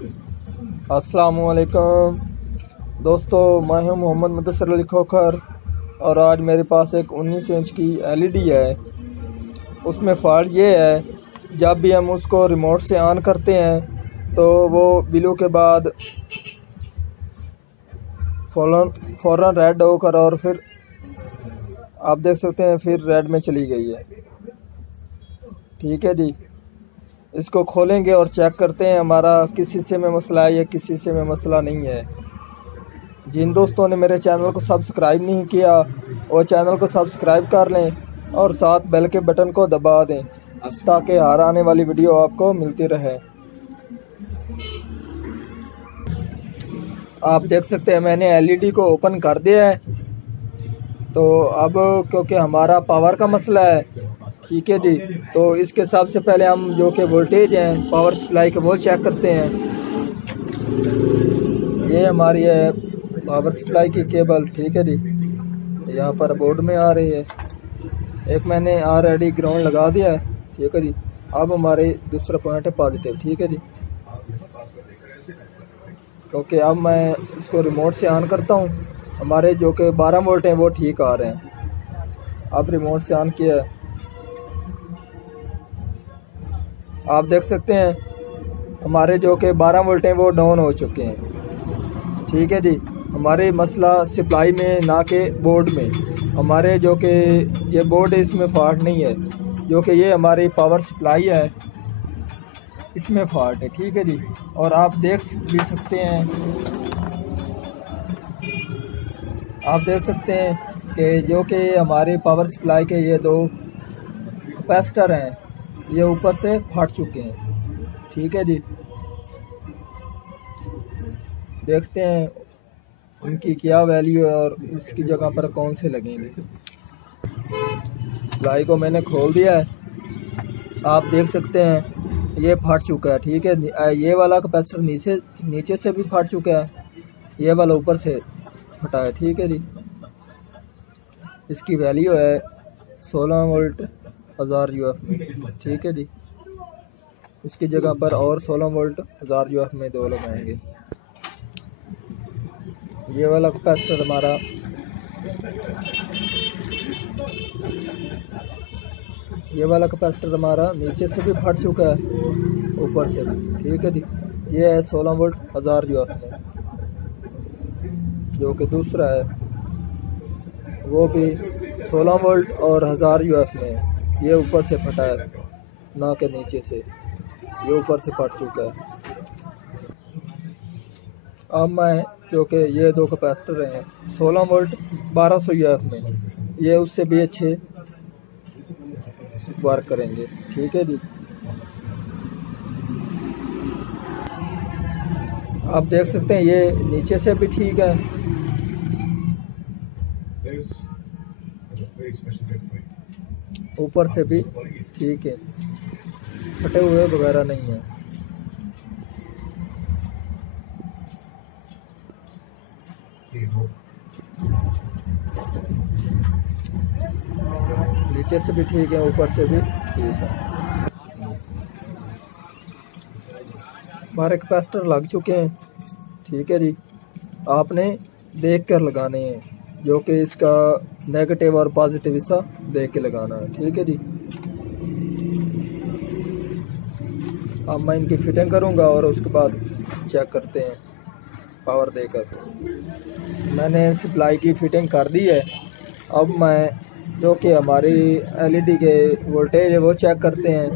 अस्सलामुअलैकुम दोस्तों, मैं हूं मोहम्मद मुदस्सिर अली खोखर और आज मेरे पास एक 19 इंच की एलईडी है। उसमें फ़ॉल्ट ये है, जब भी हम उसको रिमोट से ऑन करते हैं तो वो बिलू के बाद फ़ौरन रेड होकर और फिर आप देख सकते हैं फिर रेड में चली गई है। ठीक है जी, इसको खोलेंगे और चेक करते हैं हमारा किस हिस्से में मसला है या किस हिस्से में मसला नहीं है। जिन दोस्तों ने मेरे चैनल को सब्सक्राइब नहीं किया वो चैनल को सब्सक्राइब कर लें और साथ बेल के बटन को दबा दें ताकि हर आने वाली वीडियो आपको मिलती रहे। आप देख सकते हैं मैंने एलईडी को ओपन कर दिया है। तो अब क्योंकि हमारा पावर का मसला है, ठीक है जी, तो इसके सबसे पहले हम जो कि वोल्टेज हैं पावर सप्लाई के वो चेक करते हैं। ये हमारी है पावर सप्लाई की केबल, ठीक है जी, यहाँ पर बोर्ड में आ रही है। एक मैंने ऑलरेडी ग्राउंड लगा दिया है, ठीक है जी। अब हमारे दूसरा पॉइंट है पॉजिटिव, ठीक है जी, क्योंकि अब मैं इसको रिमोट से ऑन करता हूँ। हमारे जो कि 12 वोल्ट हैं वो ठीक आ रहे हैं। अब रिमोट से ऑन किया है, आप देख सकते हैं हमारे जो कि 12 वोल्ट हैं वो डाउन हो चुके हैं। ठीक है जी, हमारे मसला सप्लाई में ना के बोर्ड में। हमारे जो कि ये बोर्ड है इसमें फॉल्ट नहीं है, जो कि ये हमारी पावर सप्लाई है इसमें फॉल्ट है। ठीक है जी, और आप देख भी सकते हैं, आप देख सकते हैं कि जो कि हमारे पावर सप्लाई के ये दो कैपेसिटर हैं ये ऊपर से फट चुके हैं। ठीक है जी, देखते हैं उनकी क्या वैल्यू है और उसकी जगह पर कौन से लगेंगे। सप्लाई को मैंने खोल दिया है, आप देख सकते हैं ये फट चुका है। ठीक है, ये वाला कैपेसिटर नीचे से भी फट चुका है, ये वाला ऊपर से फटा है। ठीक है जी, इसकी वैल्यू है 16 वोल्ट 1000 यूएफ में। ठीक है जी, इसकी जगह पर और 16 वोल्ट 1000 यूएफ में दो लगाएंगे। ये वाला कैपेसिटर हमारा नीचे से भी फट चुका है ऊपर से भी। ठीक है जी, ये है 16 वोल्ट 1000 यूएफ में। जो कि दूसरा है वो भी 16 वोल्ट और 1000 यूएफ में है। ये ऊपर से फटा है ना के नीचे से, ये ऊपर से फट चुका है। अब मैं जो कि ये दो कैपेसिटर हैं 16 वोल्ट 1200 यूएफ में, ये उससे भी अच्छे वर्क करेंगे। ठीक है जी, आप देख सकते हैं ये नीचे से भी ठीक है, ऊपर से भी ठीक है, फटे हुए वगैरह नहीं है। नीचे से भी ठीक है, ऊपर से भी ठीक है। हमारे कैपेसिटर लग चुके हैं। ठीक है जी, आपने देख कर लगाने हैं, जो कि इसका नेगेटिव और पॉजिटिव हिस्सा देख के लगाना है। ठीक है जी, अब मैं इनकी फिटिंग करूंगा और उसके बाद चेक करते हैं पावर देकर। मैंने सप्लाई की फिटिंग कर दी है। अब मैं जो कि हमारी एलईडी के वोल्टेज है वो चेक करते हैं।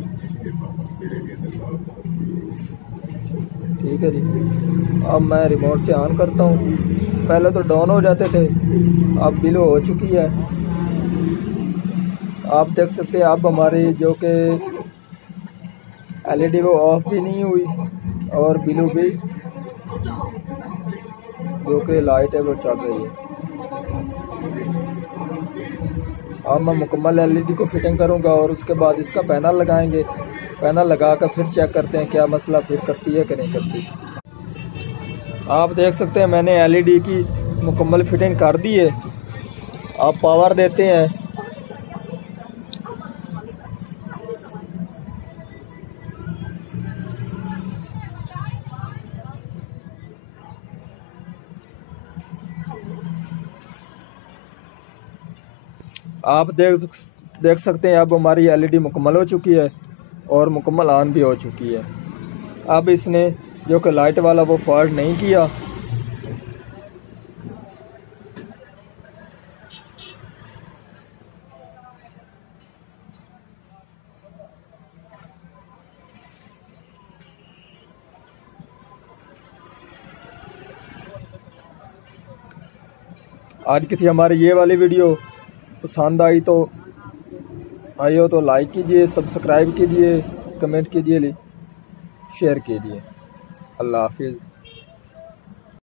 ठीक है जी, अब मैं रिमोट से ऑन करता हूँ। पहले तो डाउन हो जाते थे, अब बिलो हो चुकी है। आप देख सकते हैं अब हमारी जो कि एलईडी वो ऑफ भी नहीं हुई और बिलो भी जो कि लाइट है वो चल रही है। अब मैं मुकम्मल एलईडी को फिटिंग करूंगा और उसके बाद इसका पैनल लगाएंगे। पैनल लगा कर फिर चेक करते हैं क्या मसला फिर करती है कि नहीं करती। आप देख सकते हैं मैंने एलईडी की मुकम्मल फिटिंग कर दी है। आप पावर देते हैं, आप देख सकते हैं अब हमारी एलईडी मुकम्मल हो चुकी है और मुकम्मल ऑन भी हो चुकी है। अब इसने जो कि लाइट वाला वो फॉल्ट नहीं किया। आज की थी हमारी ये वाली वीडियो। पसंद आई हो तो लाइक कीजिए, सब्सक्राइब कीजिए, कमेंट कीजिए, शेयर कीजिए। अल्लाह हाफिज़।